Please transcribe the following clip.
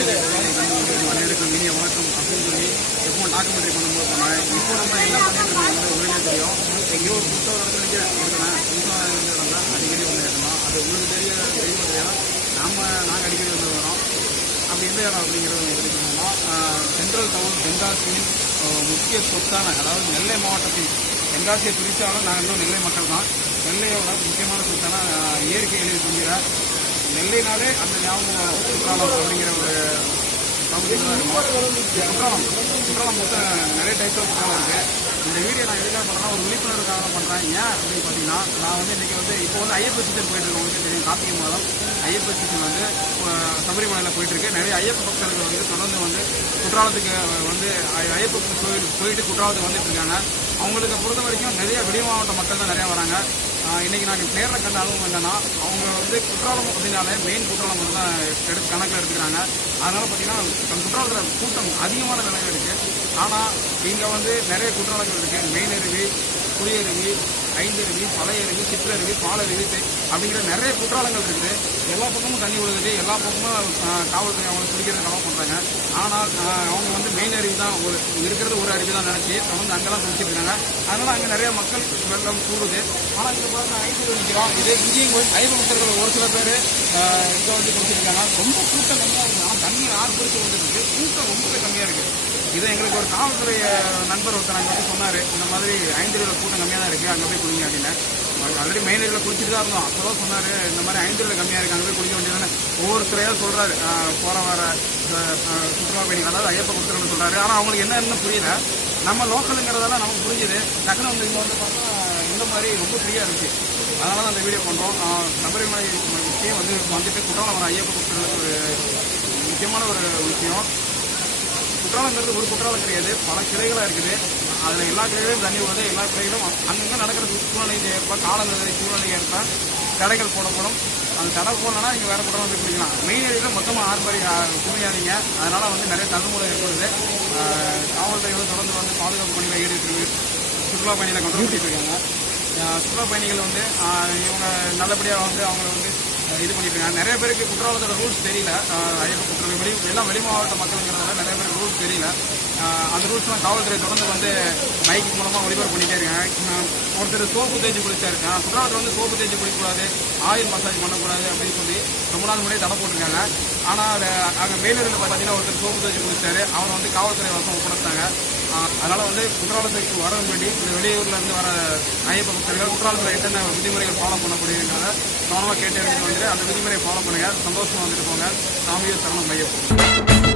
அது எடுக்கணும் நீங்கள் மாற்றணும் அப்படின்னு சொல்லி எப்போ டாக்குமெண்ட்ரி பண்ணும்போது பண்ணேன் நம்ம என்ன பண்ணிட்டு தெரியும் எங்கேயோ ஒரு புத்தகம் நடத்துறீங்க இருக்கிறேன் அடிக்கடி வந்து இடம்தான் அது உங்களுக்கு தெரிய தெரிய நாம் நாங்கள் அடிக்கடி வந்து வரோம் எந்த இடம் அப்படிங்கிறது எப்படி சொன்னோம்னா சென்ட்ரல் டவுன் தென்காசியின் முக்கிய சொத்தான அதாவது நெல்லை மாவட்டத்தின் தென்காசியை பிரித்தாலும் நாங்கள் இன்னும் நெல்லை மக்கள் தான் நெல்லையோட முக்கியமான சொத்தான எழுதி இருக்கிற நெல்லைனாலே அந்த ஞாபகம் சுற்றாலம் அப்படிங்கிற ஒரு பகுதியில் மொத்தம் நிறைய டைப்ஸ் ஆஃப் சுற்றுலா இருக்குது இந்த வீடியோ நான் எதுக்காக பண்ணுறேன் ஒரு விழிப்புணர்வுக்காக பண்ணுறேன் ஏன் அப்படின்னு பார்த்தீங்கன்னா நான் வந்து இன்றைக்கி வந்து இப்போ வந்து ஐயப்ப சீசன் போயிட்டு உங்களுக்கு தெரியும் கார்த்திகை மாதம் ஐயப்ப சீசன் வந்து சபரிமலையில் போயிட்டு இருக்கு நிறைய ஐயப்ப பக்தர்கள் வந்து தொடர்ந்து வந்து குற்றாலத்துக்கு வந்து ஐ- ஐயப்ப கோயில் போயிட்டு குற்றாலத்துக்கு வந்துட்டு இருக்காங்க அவங்களுக்கு பொறுத்த வரைக்கும் நிறைய வெளி மாவட்ட மக்கள் தான் நிறையா வராங்க இன்றைக்கி இன்னைக்கு நாங்கள் நேரில் கண்ட அனுபவம் என்னன்னா அவங்க வந்து குற்றாலம் அப்படின்னாலே மெயின் குற்றாலம் வந்து தான் எடுத்து கணக்கில் எடுத்துக்கிறாங்க. அதனால் பார்த்தீங்கன்னா குற்றாலத்தில் கூட்டம் அதிகமான நிலையில் இருக்குது ஆனால் இங்கே வந்து நிறைய குற்றாலங்கள் இருக்குது மெயின் அருவி குடியருவி ஐந்தருவி பழையருவி சிற்றருவி பாலருவி அப்படிங்கிற நிறைய குற்றாலங்கள் இருக்குது எல்லா பக்கமும் தண்ணி விழுகுது எல்லா பக்கமும் காவல்துறை அவங்க பிடிக்கிறது கனவு பண்ணுறாங்க ஆனால் அவங்க வந்து மெயின் அருவி தான். ஒரு இருக்கிறது ஒரு அருவி தான் நினச்சி வந்து அங்கெல்லாம் பிடிச்சிட்டு இருக்காங்க. அதனால் அங்கே நிறைய மக்கள் வெள்ளம் கூடுது ஆனால் இங்கே பாருங்க ஐந்து நிற்கிறோம் இதே இங்கேயும் போய் ஐந்து ஒரு சில பேர் இங்கே வந்து பிடிச்சிருக்காங்க ரொம்ப கூட்டம் கம்மியாக இருக்குது ஆனால் தண்ணி ஆர்ப்பரிச்சு வந்துருக்கு கூட்டம் ரொம்ப கம்மியாக இருக்குது இதை எங்களுக்கு ஒரு காவல்துறை நண்பர் ஒருத்தர் அங்கே வந்து சொன்னார். இந்த மாதிரி ஐந்து கூட்டம் கம்மியாக தான் இருக்குது அங்கே போய் குடிங்க அப்படின்னு. ஆல்ரெடி மெயின் ஏரியில் குளிச்சுட்டு தான் இருந்தோம். அப்போ தான் சொன்னார் இந்த மாதிரி ஐந்தருவில் கம்மியாக இருக்குது அங்கே போய் குளிக்க வேண்டியதுன்னு ஒவ்வொருத்தரையாக சொல்கிறாரு போகிற வர சுற்றுலா பயணிகள் அதாவது ஐயப்ப பக்தர்கள் சொல்கிறாரு ஆனால் அவங்களுக்கு என்னன்னு புரியல. நம்ம லோக்கலுங்கிறதெல்லாம் நமக்கு புரிஞ்சுது. டக்குனு வந்து இங்கே வந்து பார்த்தா இந்த மாதிரி ரொம்ப ஃப்ரீயாக இருந்துச்சு அதனால தான் அந்த வீடியோ பண்ணுறோம் சபரிமலை விஷயம் வந்து வந்துட்டு குற்றாலம் வர ஐயப்ப பக்தர்களுக்கு ஒரு முக்கியமான ஒரு விஷயம். குற்றாலங்கிறது ஒரு குற்றாலம் கிடையாது. பல கிளைகளாக இருக்குது. அதில் எல்லா கிளைகளையும் தண்ணி விடுது எல்லா கிளைகளும் அங்கங்கே நடக்கிற சூழ்நிலைக்கு ஏற்ப காலநிலை சூழ்நிலைக்கு ஏற்ப தடைகள் போடப்படும். அந்த தடை போடலன்னா நீங்கள் வேறு படம் வந்து குடிக்கலாம் மெயின் ஏரியில் மொத்தமாக ஆர்ப்பரி குமியாதீங்க அதனால் வந்து நிறைய தள்ளுமுறை ஏற்படுது. ஆஹ் காவல்துறைகள் தொடர்ந்து வந்து பாதுகாப்பு பணியில் ஈடுபட்டு சுற்றுலா பயணிகளை கொண்டு இருக்காங்க. சுற்றுலா பயணிகள் வந்து இவங்க நல்லபடியாக வந்து அவங்கள வந்து இது பண்ணியிருக்காங்க நிறைய பேருக்கு குற்றாலத்தோட ரூல்ஸ் தெரியல. ஐயப்ப குற்றாலம் வெளி எல்லாம் வெளி மாவட்ட மக்களுங்கிறதால நிறைய பேருக்கு ரூல்ஸ் தெரியல. அந்த ரூல்ஸ்லாம் காவல்துறை தொடர்ந்து வந்து மைக் மூலமாக ஒளிபரப்பு பண்ணிட்டே இருக்காங்க. ஒருத்தர் சோப்பு தேய்ச்சி குளிச்சாரு குற்றாலத்தில் வந்து சோப்பு தேய்ச்சி குளிக்கக்கூடாது ஆயில் மசாஜ் பண்ணக்கூடாது அப்படின்னு சொல்லி ரொம்ப நாள் முன்னாடி தடை போட்டிருக்காங்க. ஆனால் அங்கே மேலூரில் பார்த்தீங்கன்னா ஒருத்தர் சோப்பு தேய்ச்சி குளிச்சாரு. அவனை வந்து காவல்துறை வசம் கொடுத்தாங்க அதனால் வந்து குற்றாலத்துக்கு வர வேண்டி இந்த வெளியூர்லேருந்து வர ஐயப்ப பக்தர்கள் குற்றாலத்தில் என்னென்ன விதிமுறைகள் ஃபாலோ பண்ணக்கூடியதுங்கிறத கவனமாக கேட்டு எடுத்துட்டு வந்துட்டு அந்த விதிமுறையை ஃபாலோ பண்ணுங்கள் சந்தோஷமாக வந்துட்டு போங்க. சாமியை சரணம் ஐயப்பன்